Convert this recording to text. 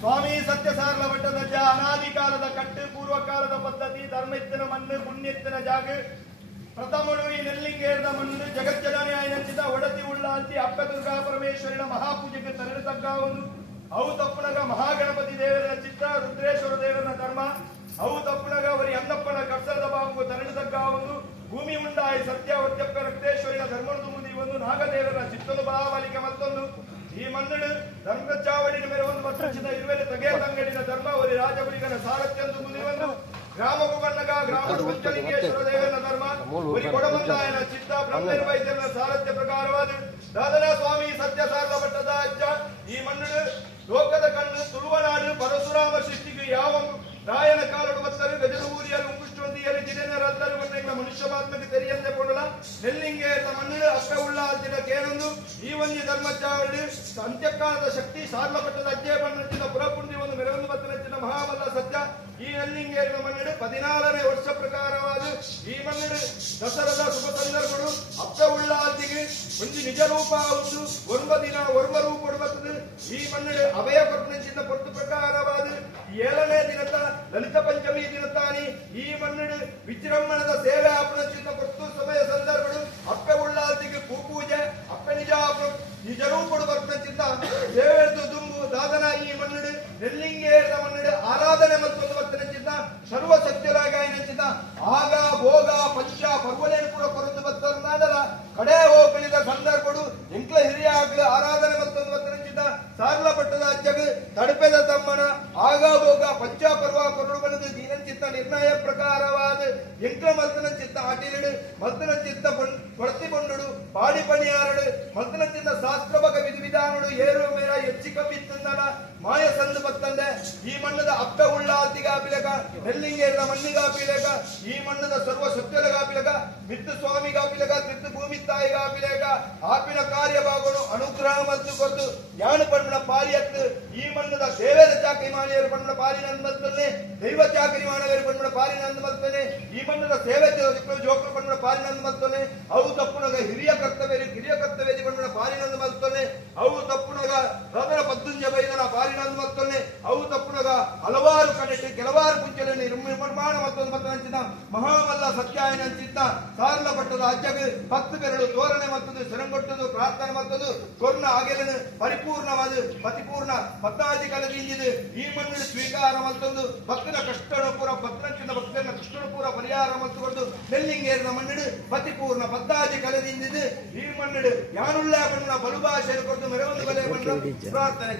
ಸ್ವಾಮಿ ಸತ್ಯ ಸಾರಲ ಬೆಟ್ಟದ ಅನಾದಿ ಕಾಲದ ಕಟ್ಟು ಪೂರ್ವ ಕಾಲದ ಪದ್ಧತಿ ಧರ್ಮೆತ್ತಿನ ಮಣ್ಣು ಪುಣ್ಯೆತ್ತಿನ ಜಾಗ ಪ್ರಥಮನು ಈ ನೆಲ್ಲಿಂಗೇರ್ದ ಮಣ್ಣು ಜಗಜ್ಜನನಿ ಆಯ್ನಂಚಿದ ಒಡತಿ ಉಳ್ಳಾಂತಿ ಅಕ್ಕ ದುರ್ಗಾ ಪರಮೇಶ್ವರಿನ ಮಹಾಪೂಜೆಗೆ ತರಲು ತಗ್ಗಾವನು ಅವು ತಪ್ಪುನಗ ಮಹಾಗಣಪತಿ ದೇವರ ಚಿತ್ರ ರುದ್ರೇಶ್ವರ ದೇವರ ಧರ್ಮ ಅವು ತಪ್ಪುನಗ ಅವರಿ ಅನ್ನಪ್ಪನ ಕರ್ಸರದ ಬಾಬು ತರಲು ತಗ್ಗಾವನು ಭೂಮಿ ಉಂಡಾಯಿ ಸತ್ಯ ಒತ್ಯಪ್ಪ ರಕ್ತೇಶ್ವರಿಯ ಧರ್ಮದ ಮುದಿ ಒಂದು ನಾಗದೇವರ ಚಿತ್ತಲು ಬಲಾವಲಿಕೆ ಮತ್ತೊಂದು ಈ ಮನ್ನಡು ಧರ್ಮಚಾವಡಿನ ಮೇಲೆ ಒಂದು ಮತ್ತಚಿದ ಇರುವೆಲೆ ತಗೆ ತಂಗಡಿನ ಧರ್ಮ ಅವರಿ ರಾಜಬುರಿಗನ ಸಾರಥ್ಯಂದು ಮುದಿ ಒಂದು ಗ್ರಾಮವು ಬಣ್ಣಗ ಗ್ರಾಮದ ಪಂಚಲಿಂಗೇಶ್ವರ ದೇವರ ಧರ್ಮ ಅವರಿ ಕೊಡಬಂದಾಯನ ಚಿತ್ತ ಬ್ರಹ್ಮನಿರ್ವೈದ್ಯನ ಸಾರಥ್ಯ ಪ್ರಕಾರವಾದ ದಾದನ ಸ್ವಾಮಿ ಸತ್ಯ ಸಾರದ ಭಟ್ಟದ ಅಜ್ಜ ಈ ಮನ್ನಡು ಲೋಕದ ಕಣ್ಣು ತುಳುವನಾಡು ಪರಶುರಾಮ ಸೃಷ್ಟಿಗೆ ಯಾವ ರಾಯನ ಕಾಲಡು ಬತ್ತರು ಗಜನೂರಿಯರು ಉಂಗುಷ್ಟೊಂದಿಯರು ಜಿನೇನರಾದರು ಬಂದ ಮನುಷ್ಯಮಾತ್ಮಕ್ಕೆ ತೆರಿಯಂತೆ ಕೊಡಲ ನೆಲ್ಲಿಂಗೆ ಮಣ್ಣು ಅಕ್ಕ ಉಳ್ಳಾಲ್ತಿನ ಕೇಳೊಂದು ಈ ಒಂದು ಧರ್ಮಚಾವಡಿ ಅಂತ್ಯಕಾಲದ ಶಕ್ತಿ ಸಾರ್ಲಪಟ್ಟದ ಅಜ್ಜೆ ಬಣ್ಣಚಿನ ಪುರಪುಂಡಿ ಒಂದು ಮೆರವೊಂದು ಬತ್ತನಚ್ಚಿನ ಮಹಾಮಲ್ಲ ಸತ್ಯ ಈ ನೆಲ್ಲಿಂಗೇರಿನ ಮಣ್ಣು 14ನೇ ವರ್ಷ ಪ್ರಕಾರವಾದ ಈ ಮಣ್ಣು ದಸರದ ಶುಭ ಸಂದರ್ಭಗಳು ಅಕ್ಕ ಉಳ್ಳಾಲ್ತಿಗೆ ಒಂದು ನಿಜ ರೂಪ ಉಂಟು ಒರ್ಮ ರೂಪ ಕೊಡುತ್ತದೆ ಈ ಮಣ್ಣು ಅಭಯ ಕೊಟ್ಟನಚಿನ ಪೊತ್ತು ಪ್ರಕಾರವಾದ 7ನೇ ದಿನದ ಲಲಿತ ಪಂಚಮಿ ದಿನತಾನಿ ಈ ಮನ್ನಡು ವಿಜೃಂಭಣದ ಸೇವೆ ಆಪಣಚಿನ ಕೊಟ್ಟು ಸಮಯ ಸಂದರ್ಭಗಳು ಅಕ್ಕ ಉಳ್ಳಾಲ್ತಿಗೆ ಪೂಪೂಜೆ ಅಕ್ಕ ನಿಜರೂಪಡು ಬರ್ತಚಿಂದ ಸೇವೆ ದುಂಬು ದಾದನ ಈ ಮನ್ನಡು ನೆಲ್ಲಿಂಗೇರಿದ ಮನ್ನಡು ಆರಾಧನೆ ಮತ್ತೊಂದು ಬರ್ತನಚಿಂದ ಸರ್ವ ಸತ್ಯರಾಗಾಯಿನಚಿಂದ ಆಗ ಭೋಗ ಪಂಚ ಪರ್ವಲೇನು ಕೂಡ ಕೊರತು ಬರ್ತನಾದರ ಕಡೆ ಹೋಗಲಿದ ಸಂದರ್ಭಗಳು ಎಂಕ್ಲ ಹಿರಿಯ ಆರಾಧನೆ ಮತ್ತೊಂದು ಬರ್ತನಚಿಂದ ಸಾರ್ಲ ಪಟ್ಟದ ಅಜ್ಜಗ ತಡಪೆದ ತಮ್ಮನ ಆಗ ಭೋಗ ಪಂಚ ಪರ್ವ ಕೊರಡು ಬಲದು ದೀನಚಿತ್ತ ನಿರ್ಣಯ ಪ್ರಕಾರವಾದ ಎಂಕ್ಲ ಮಲ್ತನ ಚಿತ್ತ ಆಟಿಲಿಡು ಮಲ್ತನ ಚಿತ್ತ ಕೊಡತಿಕೊಂಡಡು ಪಾಡಿ ಪಣಿಯಾರಡು ಮಲ್ತನ ಚಿತ್ತ ಶಾಸ್ತ್ರ ಬಗ ವಿಧಿ ವಿಧಾನಡು ಏರು ಮೇರ ಹೆಚ್ಚಿ ಕಮ್ಮಿತ್ತಂದನ ಮಾಯ ಸಂದು ಬತ್ತಂದೆ ಈ ಮಣ್ಣದ ಅಪ್ಪ ಉಳ್ಳಾಲ್ತಿಗಾಪಿಲಕ ನೆಲ್ಲಿಂಗೇರಿದ ಮಣ್ಣಿಗಾಪಿಲಕ ಈ ಮಣ್ಣದ ಸರ್ವ ಸತ್ಯಲಗಾಪಿಲಕ ಮಿತ್ತು ಸ್ವಾಮಿಗಾಪಿಲಕ ತಿತ್ತು ಭೂಮಿ ತಾಯಿಗಾಪಿಲಕ ಆಪಿನ ಕಾರ್ಯ ಭಾಗಗಳು ಅನುಗ್ರಹ ಮತ್ತು ಕೊಟ್ಟು ಯಾನು ಪಣ್ಣ ಪಾರಿಯತ್ತು ಈ ಮಣ್ಣದ ದೇವೇದ ಚಾಕರಿ ಮಾಡಿಯರು ಪಣ್ಣ ಪಾರಿ ನಂದಲ್ತನೆ ದೈವ ಚಾಕರಿ ಮಾಡವರು ಪಣ್ಣ ಪಾರಿ ನಂದ ಮಲ್ತನೆ ಈ ಮಣ್ಣದ ಸೇವೆ ಜೋಕರು ಪಣ್ಣ ಪಾರಿ ನಂದ ಮಲ್ತನೆ ಅವು ತಪ್ಪುನಗ ಹಿರಿಯ ಕರ್ತವ್ಯ ಪಣ್ಣ ಪಾರಿ ನಂದ ಮಲ್ತನೆ ಅವು ತಪ್ಪುನಗ ರದರ ಪದ್ದುಂಜ ಬೈದನ ಪಾರಿ ನಂದ ಮಲ್ತನೆ ಅವು ತಪ್ಪುನಗ ಹಲವಾರು ಕಡೆಟ್ಟು ಕೆಲವಾರು ಕುಂಚಲ ನಿರ್ಮಾಣ ಮತ್ತೊಂದು ಮತ್ತಂಚಿನ ಮಹಾಮಲ್ಲ ಸತ್ಯಾಯನ ಚಿತ್ತ ಸಾರಲ ಪಟ್ಟದ ಅಜ್ಜಗ 10 ಬೆರಳು ತೋರಣೆ ಮತ್ತದು ಸೆರಂಗೊಟ್ಟದು ಪ್ರಾರ್ಥನೆ ಮತ್ತದು ಕೊರ್ನ ಆಗೆಲನು ಪರಿಪೂರ್ಣವಾದ ಪತಿಪೂರ್ಣ 14 ಕಲದಿಂದಿದೆ ಈ ಮಣ್ಣು ಸ್ವೀಕಾರ ಮತ್ತೊಂದು ಭಕ್ತನ ಕಷ್ಟನು ಪೂರ ಭಕ್ತನ ಭಕ್ತನ ಕಷ್ಟನು ಪೂರ ಪರಿಹಾರ ಮತ್ತು ನೆಲ್ಲಿಂಗೇರಿನ ಮಣ್ಣು ಪತಿಪೂರ್ಣ 14 ಕಲದಿಂದಿದೆ ಈ ಮಣ್ಣು ಯಾನುಳ್ಳ ಬಣ್ಣ ಬಲುಭಾಷೆ ಕೊಟ್ಟು ಮೆರವೊಂದು ಬಲೆ ಬಣ್ಣ ಪ್ರಾರ್ಥನೆ